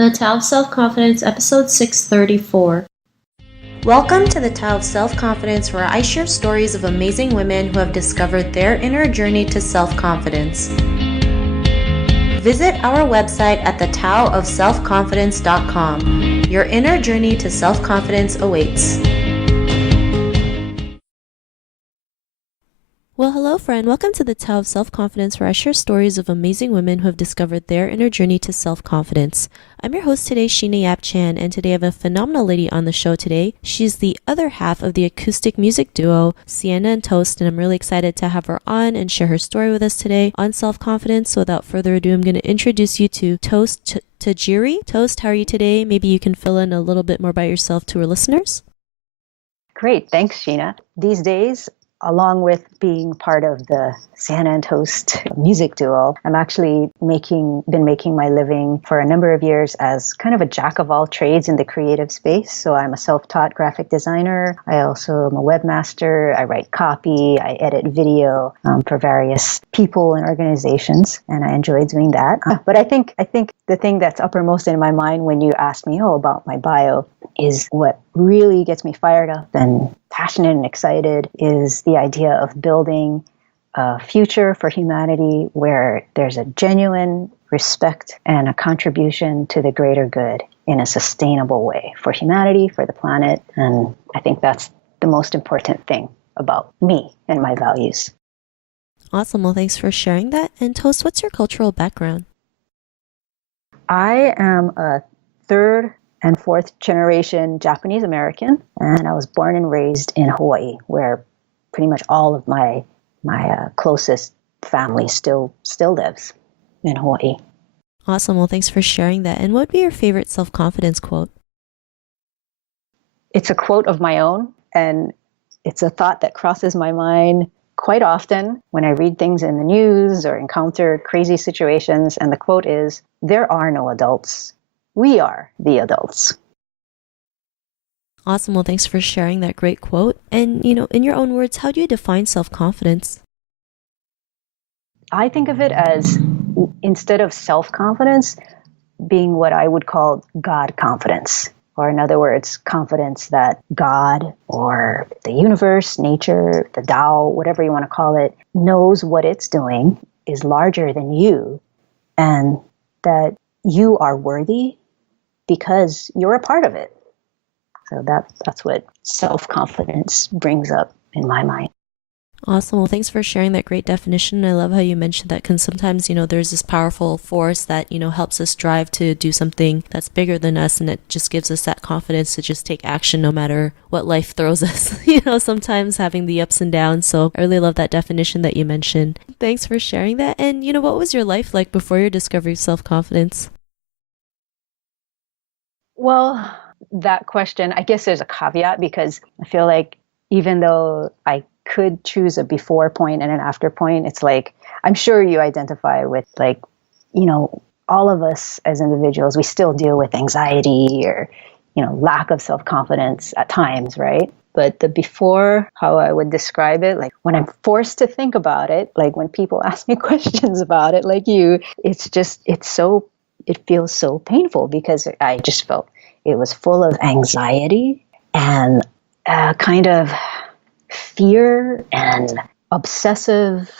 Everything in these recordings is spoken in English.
The Tao of Self-Confidence, episode 634. Welcome to the Tao of Self-Confidence, where I share stories of amazing women who have discovered their inner journey to self-confidence. Visit our website at thetaoofselfconfidence.com. Your inner journey to self-confidence awaits. Well, hello friend. Welcome to the Tao of Self-Confidence, where I share stories of amazing women who have discovered their inner journey to self-confidence. I'm your host today, Siena Yap-Chan, and today I have a phenomenal lady on the show today. She's the other half of the acoustic music duo, Siena Toast, and I'm really excited to have her on and share her story with us today on self-confidence. So without further ado, I'm going to introduce you to Toast Tajiri. Toast, how are you today? Maybe you can fill in a little bit more about yourself to our listeners. Great. Thanks, Siena. These days, along with being part of the Siena Toast music duo, I'm actually been making my living for a number of years as kind of a jack of all trades in the creative space. So I'm a self-taught graphic designer. I also am a webmaster. I write copy. I edit video for various people and organizations, and I enjoy doing that. But I think the thing that's uppermost in my mind when you ask me, about my bio, is what really gets me fired up and passionate and excited is the idea of building a future for humanity where there's a genuine respect and a contribution to the greater good in a sustainable way for humanity, for the planet. And I think that's the most important thing about me and my values. Awesome. Well, thanks for sharing that. And Toast, what's your cultural background? I am a third and fourth generation Japanese American, and I was born and raised in Hawaii, where pretty much all of my closest family still lives in Hawaii. Awesome. Well, thanks for sharing that. And what would be your favorite self-confidence quote? It's a quote of my own, and it's a thought that crosses my mind quite often when I read things in the news or encounter crazy situations. And the quote is, "There are no adults. We are the adults." Awesome. Well, thanks for sharing that great quote. And, in your own words, how do you define self-confidence? I think of it as, instead of self-confidence, being what I would call God confidence. Or in other words, confidence that God or the universe, nature, the Tao, whatever you want to call it, knows what it's doing, is larger than you, and that you are worthy because you're a part of it. So that's what self-confidence brings up in my mind. Awesome. Well, thanks for sharing that great definition. I love how you mentioned that, because sometimes, there's this powerful force that, helps us drive to do something that's bigger than us, and it just gives us that confidence to just take action no matter what life throws us, sometimes having the ups and downs. So I really love that definition that you mentioned. Thanks for sharing that. And, what was your life like before your discovery of self-confidence? Well, that question, I guess there's a caveat, because I feel like even though I could choose a before point and an after point, it's like, I'm sure you identify with, all of us as individuals, we still deal with anxiety or, lack of self-confidence at times, right? But the before, how I would describe it, like when I'm forced to think about it, like when people ask me questions about it, like you, it feels so painful, because I just felt it was full of anxiety and kind of fear and obsessive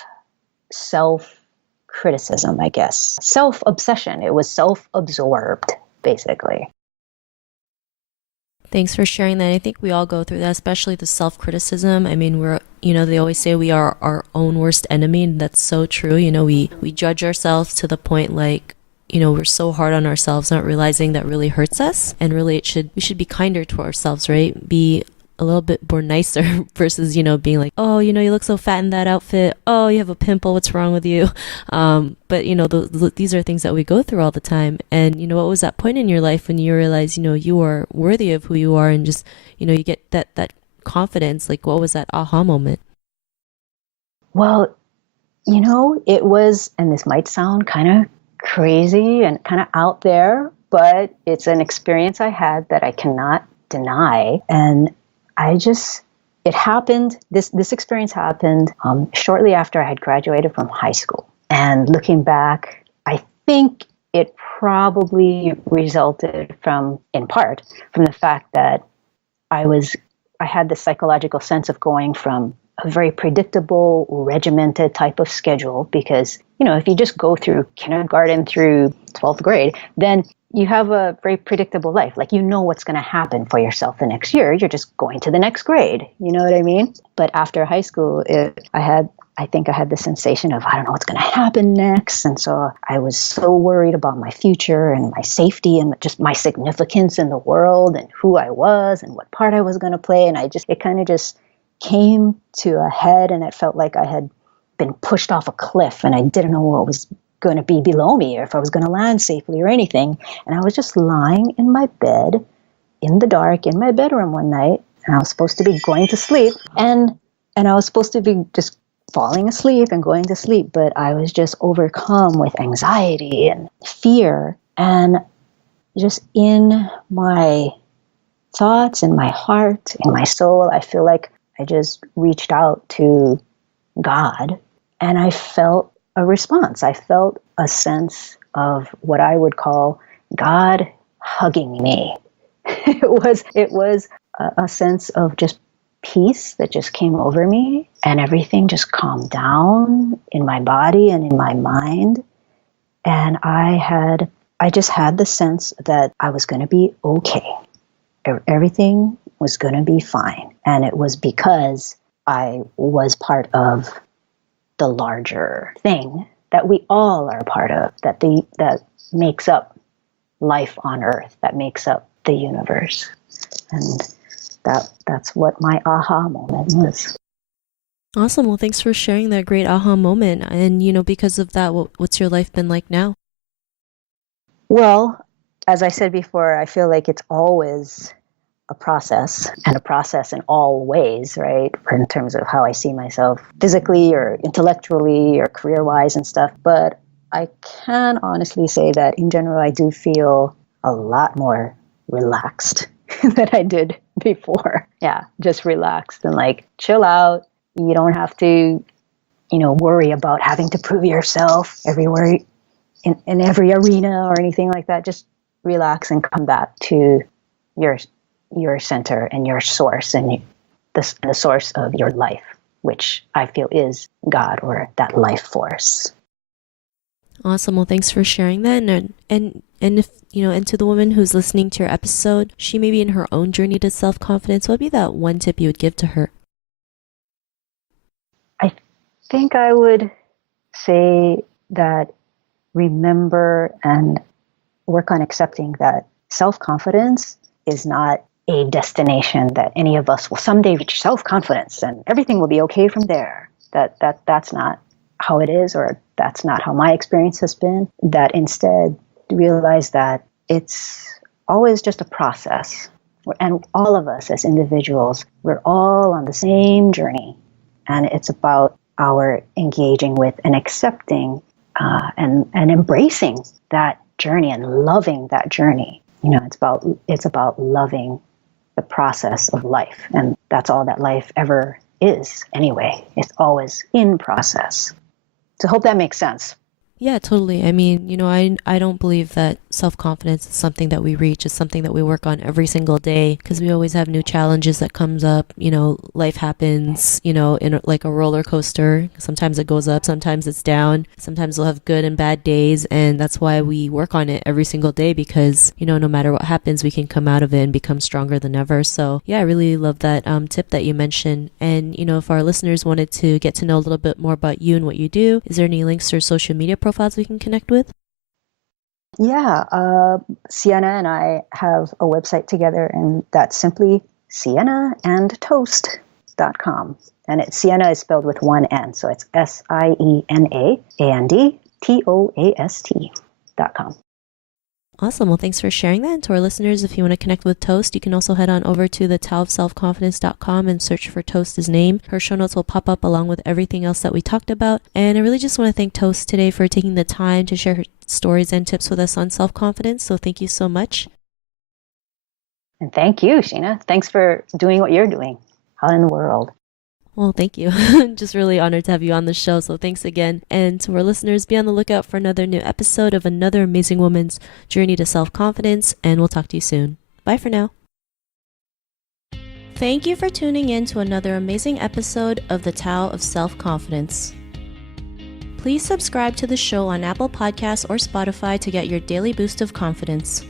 self-criticism, I guess. Self-obsession. It was self-absorbed, basically. Thanks for sharing that. I think we all go through that, especially the self-criticism. I mean, they always say we are our own worst enemy, and that's so true. We judge ourselves to the point like, we're so hard on ourselves, not realizing that really hurts us. And really we should be kinder to ourselves, right? Be a little bit more nicer versus, being like, oh, you look so fat in that outfit. Oh, you have a pimple. What's wrong with you? But, these are things that we go through all the time. And, what was that point in your life when you realize, you are worthy of who you are, and just, you get that confidence? Like, what was that aha moment? Well, it was, and this might sound kind of crazy and kind of out there, but it's an experience I had that I cannot deny. And it happened, this experience happened shortly after I had graduated from high school. And looking back, I think it probably resulted from, in part, from the fact that I was I had this psychological sense of going from a very predictable, regimented type of schedule because, if you just go through kindergarten through 12th grade, then you have a very predictable life. Like, what's going to happen for yourself the next year. You're just going to the next grade. You know what I mean? But after high school, I think I had the sensation of, I don't know what's going to happen next. And so I was so worried about my future and my safety and just my significance in the world and who I was and what part I was going to play. And it kind of just came to a head, and it felt like I had been pushed off a cliff and I didn't know what was going to be below me or if I was going to land safely or anything. And I was just lying in my bed in the dark in my bedroom one night, and I was supposed to be going to sleep, and I was supposed to be just falling asleep and going to sleep, but I was just overcome with anxiety and fear. And just in my thoughts, in my heart, in my soul, I feel like I just reached out to God, and I felt a response. I felt a sense of what I would call God hugging me. It was a sense of just peace that just came over me, and everything just calmed down in my body and in my mind. And I just had the sense that I was going to be okay. Everything was going to be fine. And it was because I was part of the larger thing that we all are part of, that makes up life on Earth, that makes up the universe. And that's what my aha moment was. Awesome. Well, thanks for sharing that great aha moment. And, because of that, what's your life been like now? Well, as I said before, I feel like it's always a process, and a process in all ways, right? In terms of how I see myself physically or intellectually or career-wise and stuff. But I can honestly say that in general, I do feel a lot more relaxed than I did before. Yeah, just relaxed and like chill out. You don't have to, worry about having to prove yourself everywhere in every arena or anything like that. Just relax and come back to your center and your source and the source of your life, which I feel is God, or that life force. Awesome. Well, thanks for sharing that. And if, and to the woman who's listening to your episode, she may be in her own journey to self-confidence. What would be that one tip you would give to her? I think I would say that remember and work on accepting that self-confidence is not a destination that any of us will someday reach self-confidence and everything will be okay from there. That's not how it is, or that's not how my experience has been. That instead realize that it's always just a process. And all of us as individuals, we're all on the same journey. And it's about our engaging with and accepting and embracing that journey and loving that journey. It's about loving the process of life. And that's all that life ever is anyway. It's always in process. So I hope that makes sense. Yeah, totally. I mean, I don't believe that self-confidence is something that we reach. It's something that we work on every single day, because we always have new challenges that comes up. Life happens, in like a roller coaster. Sometimes it goes up, sometimes it's down. Sometimes we'll have good and bad days. And that's why we work on it every single day, because, no matter what happens, we can come out of it and become stronger than ever. So yeah, I really love that tip that you mentioned. And, if our listeners wanted to get to know a little bit more about you and what you do, is there any links or social media profiles we can connect with? Yeah, Siena and I have a website together, and that's simply sienaandtoast.com. And Siena is spelled with one N, so it's SIENAANDTOAST.com. Awesome. Well, thanks for sharing that. And to our listeners, if you want to connect with Toast, you can also head on over to the taoofselfconfidence.com and search for Toast's name. Her show notes will pop up along with everything else that we talked about. And I really just want to thank Toast today for taking the time to share her stories and tips with us on self-confidence. So thank you so much. And thank you, Sheena. Thanks for doing what you're doing out in the world. Well, thank you. Just really honored to have you on the show. So thanks again. And to our listeners, be on the lookout for another new episode of another amazing woman's journey to self-confidence. And we'll talk to you soon. Bye for now. Thank you for tuning in to another amazing episode of The Tao of Self-Confidence. Please subscribe to the show on Apple Podcasts or Spotify to get your daily boost of confidence.